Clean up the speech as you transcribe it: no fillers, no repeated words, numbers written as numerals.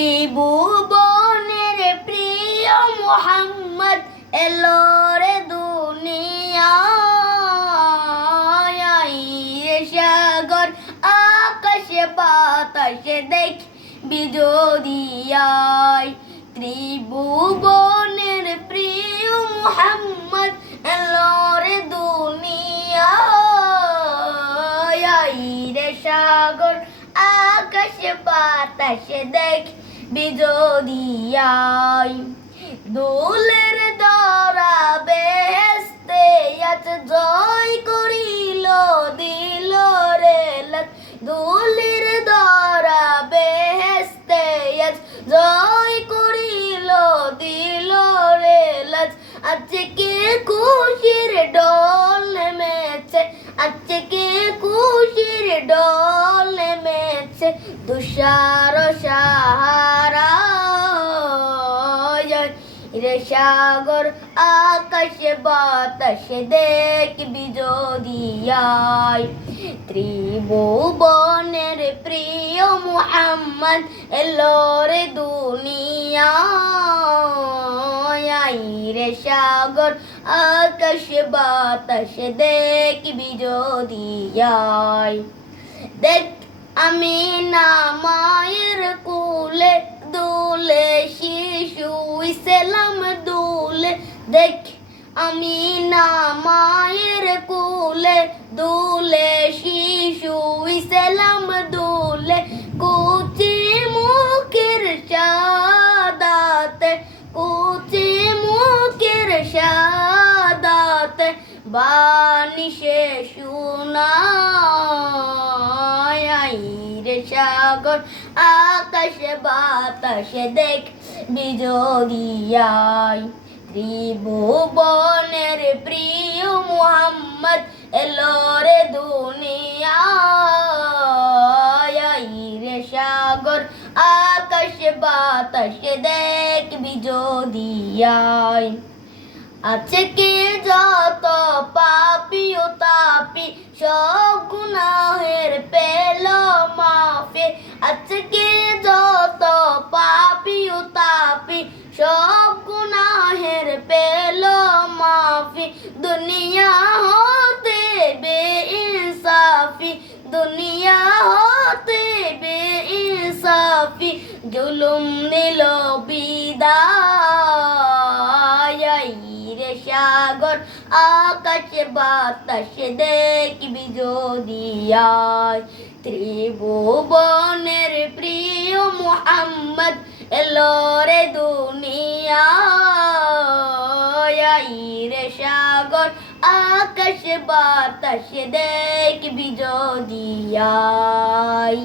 ভুবনের প্রিয় মুহাম্মদ এলো রে দুনিয়ায়, সাগর আকাশে বাতাসে দেখবি যদি আয়। ত্রিভুবনের প্রিয় মুহাম্মদ এলো রে দুনিয়ায়, সাগর আকাশে বাতাসে দেখবি যদি আয়। দোলের দরা বেহেশতে আজ জয় করিল দিল রে লাজ। দোলের দরা বেহেশতে আজ জয় করিল দিল রে লাজ। আজকে খুশির ডোল নেমেছে, আজকে খুশির ডোল নেমেছে তুষার সাহারায়, রে সাগর আকাশে বাতাসে দেখবি যদি আয়। ত্রিভুবনের প্রিয় মুহাম্মদ এলো রে দুনিয়ায়, রে সাগর আকাশে বাতাসে দেখবি যদি আয়। দেখ আমিনা মায়ের কোলে দুলে শিশু ইসলাম দুলে। দেখ আমিনা মায়ের কোলে দুলে শিশু ইসলাম দুলে। কুচি মুখের শাহাদাতে, কুচি মুখের শাহাদাতে বাণী সে শোনায়, রে সাগর আকাশে বাতাসে দেখবি যদি আয়। ত্রিভুবনের প্রিয় মুহাম্মদ এলো রে দুনিয়ায়, রে সাগর আকাশে বাতাসে দেখবি যদি আয়। আজকে যত পাপী ও তাপী সব গুনাহের পেল মাফি। আজকে যত পাপী ও তাপী সব গুনাহের পেল মাফি। দুনিয়া হতে বেইনসাফি, দুনিয়া হতে বেইনসাফি জুলুম দিল বিদায়, রে সাগর আকাশে বাতাসে দেখবি যদি আয়। ত্রিভুবনের প্রিয় মুহাম্মদ এলো রে দুনিয়ায়, রে সাগর আকাশে বাতাসে দেখবি যদি আয়।